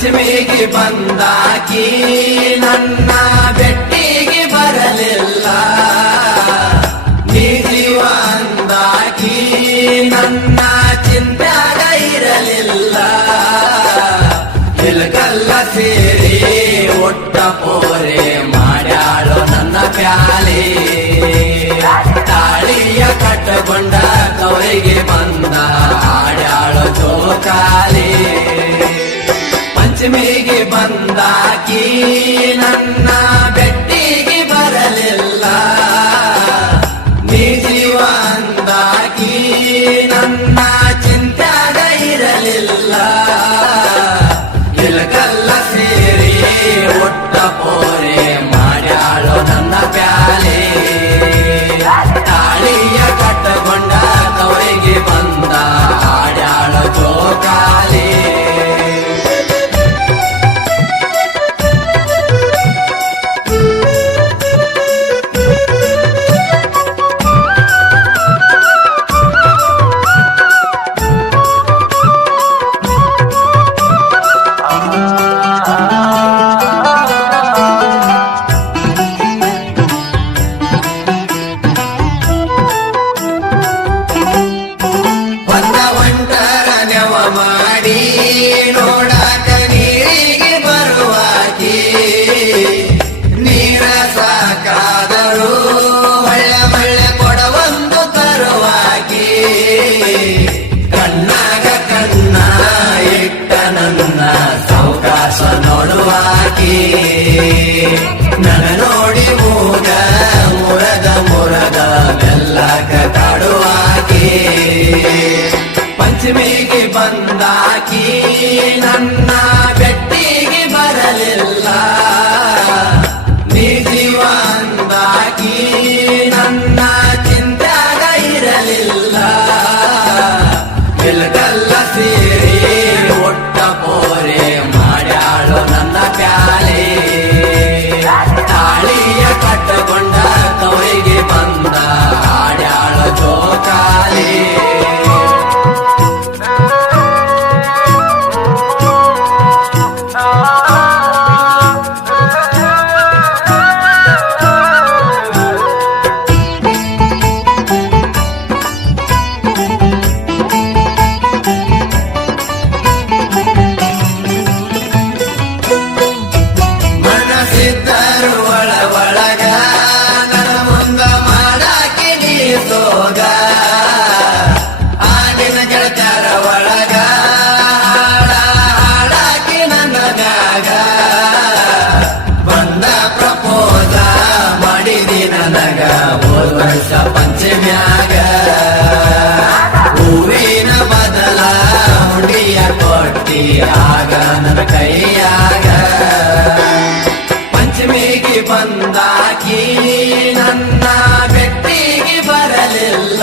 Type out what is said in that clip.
ಪಂಚಮಿಗೆ ಬಂದಾಕಿ ನನ್ನ ಬೆಟ್ಟಿಗೆ ಬರಲಿಲ್ಲ, ನೀ ಜೀವ ಅಂದಾಕಿ ನನ್ನ ಚಿಂತ್ಯಾಗ ಇರಲಿಲ್ಲ. ಇಲಕಲ್ಲ ಸೇರಿ ಒಟ್ಟ ಪೋರೆ ಮಾಡ್ಯಾಳು ನನ್ನ ಪ್ಯಾಲೆ, ತಾಳಿಯ ಕಟ್ಟಕೊಂಡ ಕವರಿಗೆ ಬಂದ ಆಡ್ಯಾಳು ಜೋಕಾಲಿ. ಪಂಚಮಿಗೆ ಬಂದಾಕಿ ನನ್ನ ಬೆಟ್ಟಿಗೆ ಬರಲಿಲ್ಲ, ನೀ ಜೀವ ಅಂದಾಕಿ ನನ್ನ ಚಿಂತ್ಯಾಗ ಇರಲಿಲ್ಲ. ಇಲಕಲ್ಲ ಸೇರಿ ಒಟ್ಟ ಪೋರೆ ಮಾಡ್ಯಾಳು ನನ್ನ ಪ್ಯಾಲೆ, ತಾಳಿಯ ಕಟ್ಟಕೊಂಡ ಕವರಿಗೆ ಬಂದ ಆಡ್ಯಾಳು ಜೋಕಾಲಿ. ಮಾಡಿ ನೋಡಾಕ ನೀರಿಗೆ ಬರುವಾಕಿ, ನೀರ ಸಾಕಾದರೂ ಹೊಳ್ಳೆ ಹೊಳ್ಳೆ ಕೊಡವೊಂದು ತರುವಾಕಿ. ಕಣ್ಣಾಗ ಕಣ್ಣ ಇಟ್ಟ ನನ್ನ ಸಾವಕಾಶ ನೋಡುವಾಕಿ, ನನ್ನ ನೋಡಿ ಮೂಗ ಮುರದ ಮುರದ ಬೆಲ್ಲಕ ಕಾಡುವಾಕಿ. ಪಂಚಮಿಗೆ ಬಂದಾಕಿ ನನ್ನ ಬೆಟ್ಟಿಗೆ ಬರಲಿಲ್ಲ, ನೀ ಜೀವ ಅಂದಾಕಿ ನನ್ನ ಚಿಂತ್ಯಾಗ ಇರಲಿಲ್ಲ. ಇಲಕಲ್ಲ ಸೇರಿ ಒಟ್ಟ ಪೋರೆ ಮಾಡ್ಯಾಳು ನನ್ನ ಪ್ಯಾಲೆ, ತಾಳಿಯ ಕಟ್ಟಕೊಂಡ ಕವರಿಗೆ ಬಂದ ಆಡ್ಯಾಳು ಜೋಕಾಲಿ. ಮನಸ್ಸಿದ್ದರು ಒಳಗ ನನ್ನ ಮುಂದ ಮಾಡಾಕಿ ನೀ ಸೋಗ, ಆಗಿನ ಗೆಳತ್ಯಾರ ಒಳಗ ಹಾಡಾಕಿ ನನ್ನ ಮ್ಯಾಗ. ಬಂದ ಪ್ರಪೋಸ ಮಾಡಿದಿ ನನಗ ಹೋದ ವರ್ಷ ಪಂಚಮ್ಯಾಗ, ಹೂವಿನ ಬದಲ ಹುಡಿಯ ಕೊಟ್ಟಿ ಆಗ ನನ್ನ ಕೈಯಾಗ. ಪಂಚಮಿಗೆ ಬಂದಾಕಿ ನನ್ನ ಬೆಟ್ಟಿಗೆ ಬರಲಿಲ್ಲ,